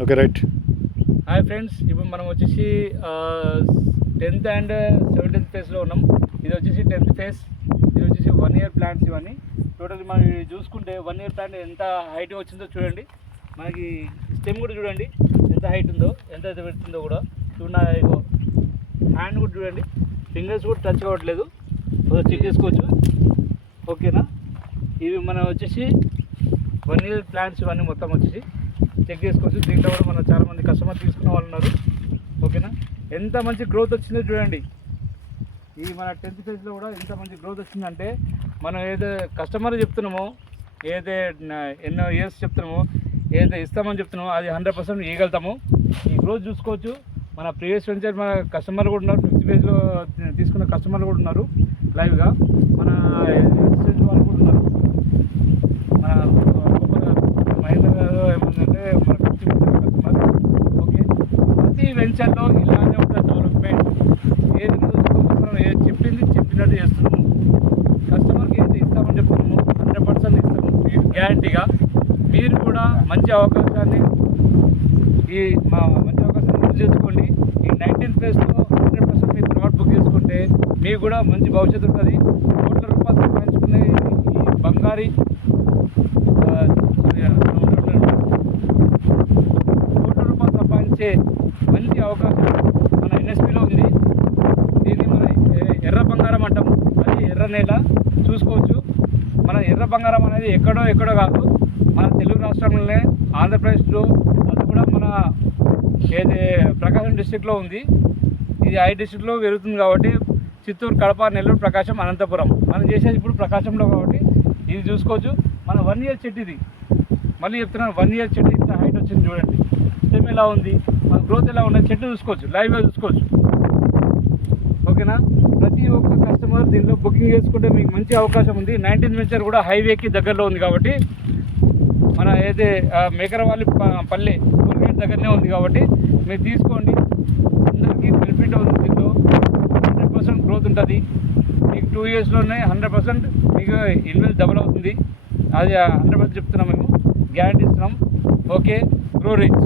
Okay right. Hi friends, ఇప్పుడు మనం వచ్చేసి 10th అండ్ 17th ఫేజ్లో ఉన్నాం. ఇది వచ్చేసి 10th ఫేజ్. ఇది వచ్చేసి 1 year ప్లాంట్స్. ఇవన్నీ టోటల్ మనం చూసుకుంటే 1 year ప్లాంట్ ఎంత హైట్ వచ్చిందో చూడండి. మనకి స్టెమ్ కూడా చూడండి ఎంత హైట్ ఉందో, ఎంత పెడుతుందో కూడా చూడండి. హ్యాండ్ కూడా చూడండి, ఫింగర్స్ కూడా టచ్ కావట్లేదు. చెక్ చేసుకోవచ్చు. ఓకేనా, ఇవి మనం వచ్చేసి 1 year ప్లాంట్స్. ఇవన్నీ మొత్తం వచ్చేసి చెక్ చేసుకోవచ్చు. దీంట్లో కూడా మనం చాలామంది కస్టమర్ తీసుకున్న వాళ్ళు ఉన్నారు. ఓకేనా, ఎంత మంచి గ్రోత్ వచ్చిందో చూడండి. ఈ మన 10th ఫేజ్లో కూడా ఎంత మంచి గ్రోత్ వచ్చిందంటే, మనం ఏదో కస్టమర్ చెప్తున్నామో, ఏదైతే ఎన్నో ఇయర్స్ చెప్తున్నామో, ఏదైతే ఇస్తామని చెప్తున్నామో అది 100% ఇవ్వగలుగుతాము. ఈ గ్రోత్ చూసుకోవచ్చు. మన ప్రీవియస్ వెంచర్ మన కస్టమర్ కూడా ఉన్నారు. 5th ఫేజ్లో తీసుకున్న కస్టమర్లు కూడా ఉన్నారు లైవ్గా. మన వాళ్ళు కూడా ఉన్నారు. మన మహేంద్ర గారు ఏమందంటే మన 50 కస్టమర్. ఓకే, ప్రతి వెంచర్లో ఇలానే ఉంటుంది డెవలప్మెంట్. ఏది మనం ఏది చెప్పినట్టు చేస్తున్నాము. కస్టమర్కి ఏది ఇస్తామని చెప్తున్నాము 100% ఇస్తాము గ్యారంటీగా. మీరు కూడా మంచి అవకాశాన్ని మంచి అవకాశాన్ని యూజ్ చేసుకోండి. ఈ 19th ఫేజ్లో 100% మీరు ప్లాట్ బుక్ చేసుకుంటే మీకు కూడా మంచి భవిష్యత్తు ఉంటుంది. కోట్ల రూపాయలు సంపాదించుకునే ఈ బంగారీ కోట్ల రూపాయలు సంపాదించే మంచి అవకాశం మన ఎన్ఎస్పిలో ఉంది. దీన్ని మన ఎర్ర బంగారం అంటాము. అది ఎర్ర నేల చూసుకోవచ్చు. మన ఎర్ర బంగారం అనేది ఎక్కడో కాదు, మన తెలుగు రాష్ట్రంలోనే ఆంధ్రప్రదేశ్లో, అది కూడా మన ప్రకాశం డిస్టిక్లో ఉంది. ఇది 5 డిస్టిక్లో పెరుగుతుంది కాబట్టి చిత్తూరు, కడప, నెల్లూరు, ప్రకాశం, అనంతపురం. మనం చేసేది ఇప్పుడు ప్రకాశంలో కాబట్టి ఇది చూసుకోవచ్చు. మన 1 year చెట్టు ఇది. మళ్ళీ చెప్తున్నాను, 1 year చెట్టు ఇంత హైట్ వచ్చింది చూడండి. స్టెమ్ ఎలా ఉంది, మన గ్రోత్ ఎలా ఉన్నది చెట్టు చూసుకోవచ్చు, లైవ్గా చూసుకోవచ్చు. ఓకేనా, ప్రతి ఒక్క కస్టమర్ దీంట్లో బుకింగ్ చేసుకుంటే మీకు మంచి అవకాశం ఉంది. 19th వెంచర్ కూడా హైవేకి దగ్గరలో ఉంది కాబట్టి, మన ఏదైతే మేకరవాళ్ళి పల్లె టోల్గేట్ దగ్గరనే ఉంది కాబట్టి మీరు తీసుకోండి. అందరికీ బెనిఫిట్ అవుతుంది. దీంట్లో 100% గ్రోత్ ఉంటుంది. మీకు 2 yearsలోనే 100% మీకు ఇన్వెస్ట్ డబుల్ అవుతుంది. అది 100% చెప్తున్నాం, మేము గ్యారంటీ ఇస్తున్నాం. Okay, grow rich.